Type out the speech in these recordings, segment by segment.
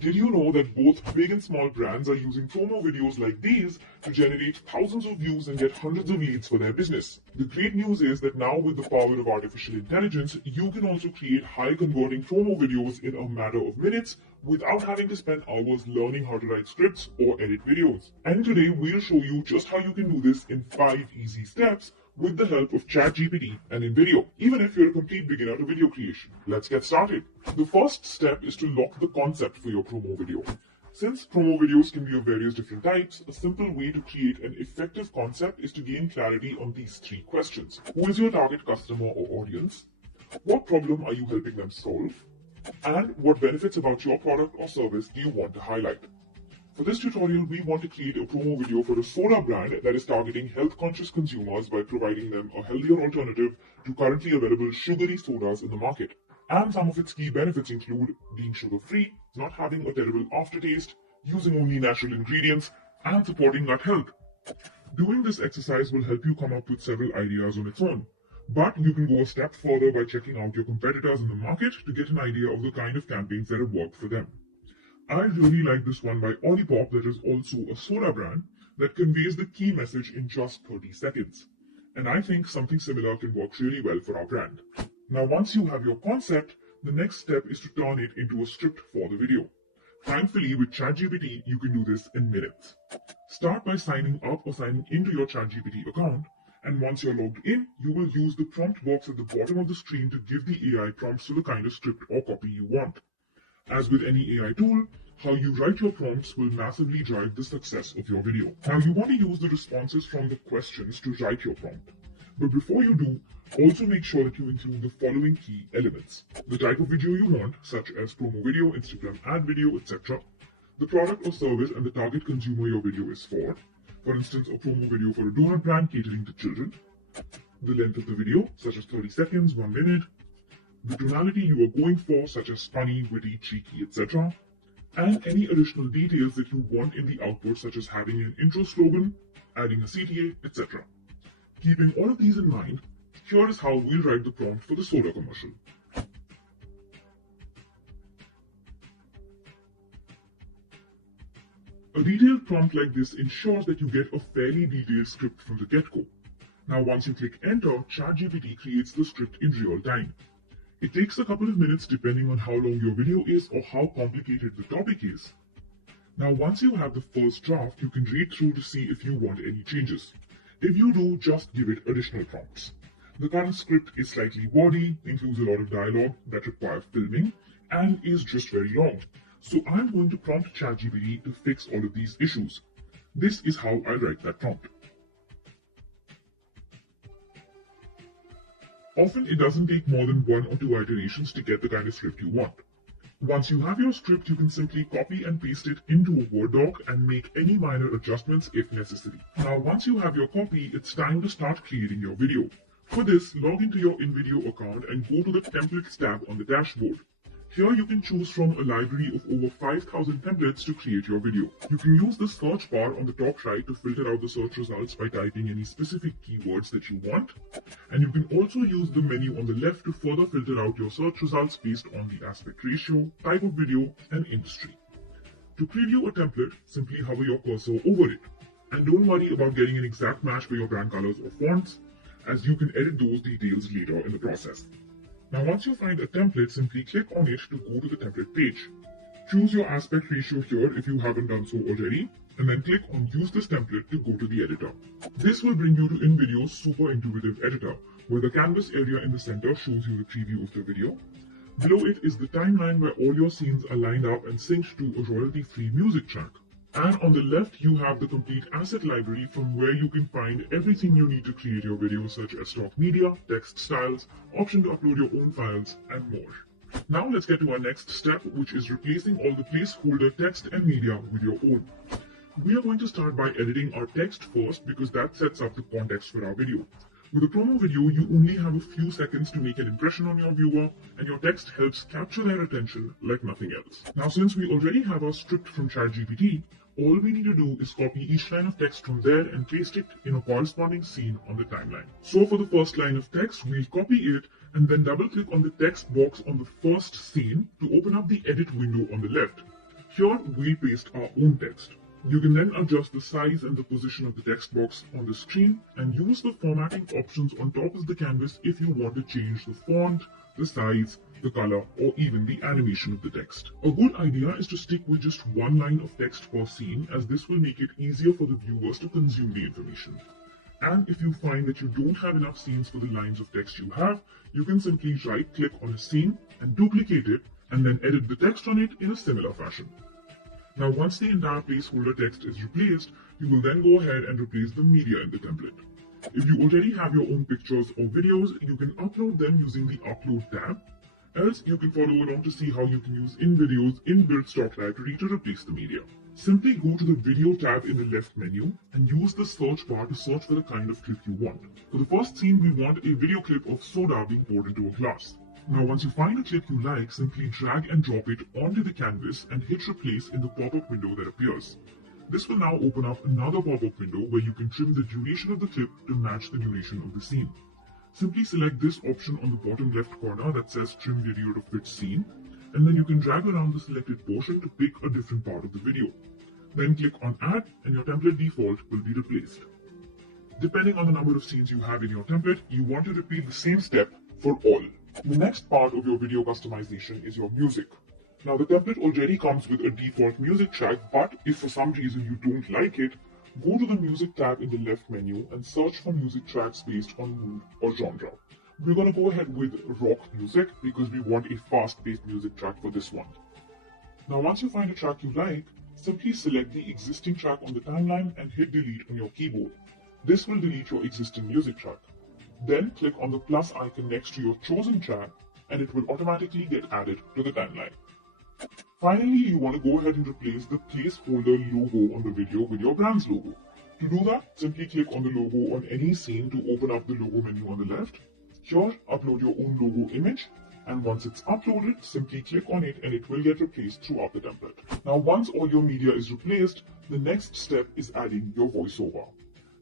Did you know that both big and small brands are using promo videos like these to generate thousands of views and get hundreds of leads for their business? The great news is that now with the power of artificial intelligence, you can also create high converting promo videos in a matter of minutes without having to spend hours learning how to write scripts or edit videos. And today we'll show you just how you can do this in 5 easy steps with the help of Chat GPT and InVideo, even if you're a complete beginner to video creation. Let's get started. The first step is to lock the concept for your promo video. Since promo videos can be of various different types, a simple way to create an effective concept is to gain clarity on these 3 questions. Who is your target customer or audience? What problem are you helping them solve? And what benefits about your product or service do you want to highlight? For this tutorial, we want to create a promo video for a soda brand that is targeting health-conscious consumers by providing them a healthier alternative to currently available sugary sodas in the market. And some of its key benefits include being sugar-free, not having a terrible aftertaste, using only natural ingredients, and supporting gut health. Doing this exercise will help you come up with several ideas on its own. But you can go a step further by checking out your competitors in the market to get an idea of the kind of campaigns that have worked for them. I really like this one by Olipop, that is also a soda brand, that conveys the key message in just 30 seconds. And I think something similar can work really well for our brand. Now, once you have your concept, the next step is to turn it into a script for the video. Thankfully, with ChatGPT, you can do this in minutes. Start by signing up or signing into your ChatGPT account, and once you're logged in, you will use the prompt box at the bottom of the screen to give the AI prompts to the kind of script or copy you want. As with any AI tool, how you write your prompts will massively drive the success of your video. Now, you want to use the responses from the questions to write your prompt. But before you do, also make sure that you include the following key elements: the type of video you want, such as promo video, Instagram ad video, etc., the product or service and the target consumer your video is for instance, a promo video for a donut brand catering to children, the length of the video, such as 30 seconds, 1 minute, the tonality you are going for, such as funny, witty, cheeky, etc., and any additional details that you want in the output, such as having an intro slogan, adding a CTA, etc. Keeping all of these in mind, here is how we'll write the prompt for the soda commercial. A detailed prompt like this ensures that you get a fairly detailed script from the get-go. Now, once you click enter, ChatGPT creates the script in real time. It takes a couple of minutes depending on how long your video is or how complicated the topic is. Now, once you have the first draft, you can read through to see if you want any changes. If you do, just give it additional prompts. The current script is slightly wordy, includes a lot of dialogue that require filming, and is just very long. So I'm going to prompt ChatGPT to fix all of these issues. This is how I write that prompt. Often it doesn't take more than 1 or 2 iterations to get the kind of script you want. Once you have your script, you can simply copy and paste it into a Word doc and make any minor adjustments if necessary. Now, once you have your copy, it's time to start creating your video. For this, log into your InVideo account and go to the Templates tab on the dashboard. Here you can choose from a library of over 5,000 templates to create your video. You can use the search bar on the top right to filter out the search results by typing any specific keywords that you want. And you can also use the menu on the left to further filter out your search results based on the aspect ratio, type of video, and industry. To preview a template, simply hover your cursor over it. And don't worry about getting an exact match for your brand colors or fonts, as you can edit those details later in the process. Now, once you find a template, simply click on it to go to the template page. Choose your aspect ratio here if you haven't done so already, and then click on Use this template to go to the editor. This will bring you to InVideo's super intuitive editor, where the canvas area in the center shows you the preview of the video. Below it is the timeline where all your scenes are lined up and synced to a royalty-free music track. And on the left, you have the complete asset library from where you can find everything you need to create your video, such as stock media, text styles, option to upload your own files, and more. Now let's get to our next step, which is replacing all the placeholder text and media with your own. We are going to start by editing our text first because that sets up the context for our video. With a promo video, you only have a few seconds to make an impression on your viewer, and your text helps capture their attention like nothing else. Now, since we already have our script from ChatGPT, all we need to do is copy each line of text from there and paste it in a corresponding scene on the timeline. So for the first line of text, we'll copy it and then double click on the text box on the first scene to open up the edit window on the left. Here we'll paste our own text. You can then adjust the size and the position of the text box on the screen and use the formatting options on top of the canvas if you want to change the font, the size, the color, or even the animation of the text. A good idea is to stick with just one line of text per scene, as this will make it easier for the viewers to consume the information. And if you find that you don't have enough scenes for the lines of text you have, you can simply right-click on a scene and duplicate it, and then edit the text on it in a similar fashion. Now, once the entire placeholder text is replaced, you will then go ahead and replace the media in the template. If you already have your own pictures or videos, you can upload them using the Upload tab. Else, you can follow along to see how you can use InVideo's inbuilt stock library to replace the media. Simply go to the Video tab in the left menu and use the search bar to search for the kind of clip you want. For the first scene, we want a video clip of soda being poured into a glass. Now, once you find a clip you like, simply drag and drop it onto the canvas and hit replace in the pop-up window that appears. This will now open up another pop-up window where you can trim the duration of the clip to match the duration of the scene. Simply select this option on the bottom left corner that says trim video to fit scene, and then you can drag around the selected portion to pick a different part of the video. Then click on add and your template default will be replaced. Depending on the number of scenes you have in your template, you want to repeat the same step for all. The next part of your video customization is your music. Now, the template already comes with a default music track, but if for some reason you don't like it, go to the Music tab in the left menu and search for music tracks based on mood or genre. We're going to go ahead with rock music because we want a fast-paced music track for this one. Now, once you find a track you like, simply select the existing track on the timeline and hit delete on your keyboard. This will delete your existing music track. Then click on the plus icon next to your chosen track and it will automatically get added to the timeline. Finally, you want to go ahead and replace the placeholder logo on the video with your brand's logo. To do that, simply click on the logo on any scene to open up the logo menu on the left. Here, upload your own logo image, and once it's uploaded, simply click on it and it will get replaced throughout the template. Now, once all your media is replaced, the next step is adding your voiceover.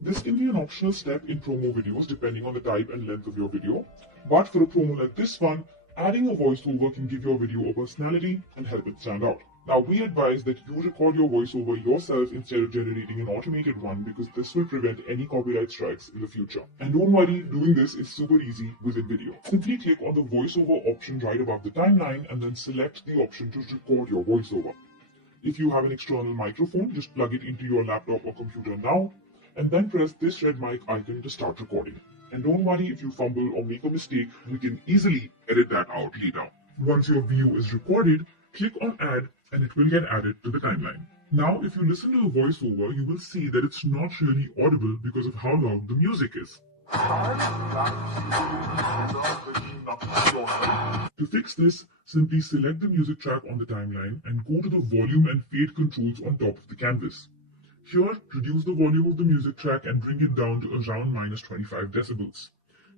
This can be an optional step in promo videos depending on the type and length of your video, but for a promo like this one, adding a voiceover can give your video a personality and help it stand out. Now, we advise that you record your voiceover yourself instead of generating an automated one because this will prevent any copyright strikes in the future. And don't worry, doing this is super easy with InVideo. Simply click on the voiceover option right above the timeline and then select the option to record your voiceover. If you have an external microphone, just plug it into your laptop or computer now, and then press this red mic icon to start recording. And don't worry if you fumble or make a mistake, we can easily edit that out later. Once your video is recorded, click on add and it will get added to the timeline. Now, if you listen to the voiceover, you will see that it's not really audible because of how loud the music is. To fix this, simply select the music track on the timeline and go to the volume and fade controls on top of the canvas. Here, reduce the volume of the music track and bring it down to around -25 decibels.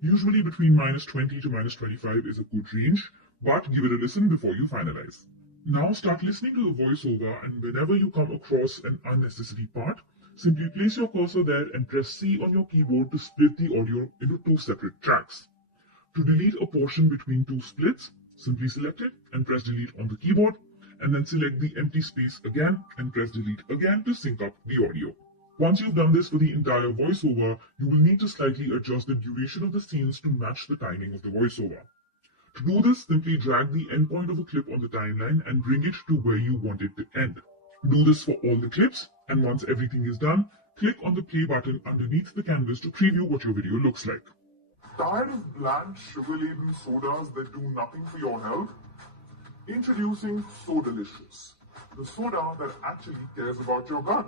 Usually between -20 to -25 is a good range, but give it a listen before you finalize. Now start listening to the voiceover, and whenever you come across an unnecessary part, simply place your cursor there and press C on your keyboard to split the audio into two separate tracks. To delete a portion between two splits, simply select it and press delete on the keyboard, and then select the empty space again and press delete again to sync up the audio. Once you've done this for the entire voiceover, you will need to slightly adjust the duration of the scenes to match the timing of the voiceover. To do this, simply drag the endpoint of a clip on the timeline and bring it to where you want it to end. Do this for all the clips, and once everything is done, click on the play button underneath the canvas to preview what your video looks like. Tired of bland, sugar-laden sodas that do nothing for your health? Introducing Sodalicious, the soda that actually cares about your gut.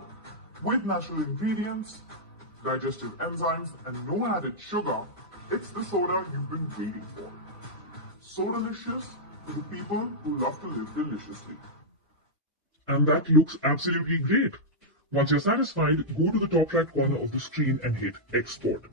With natural ingredients, digestive enzymes, and no added sugar, it's the soda you've been waiting for. Sodalicious for the people who love to live deliciously. And that looks absolutely great. Once you're satisfied, go to the top right corner of the screen and hit Export.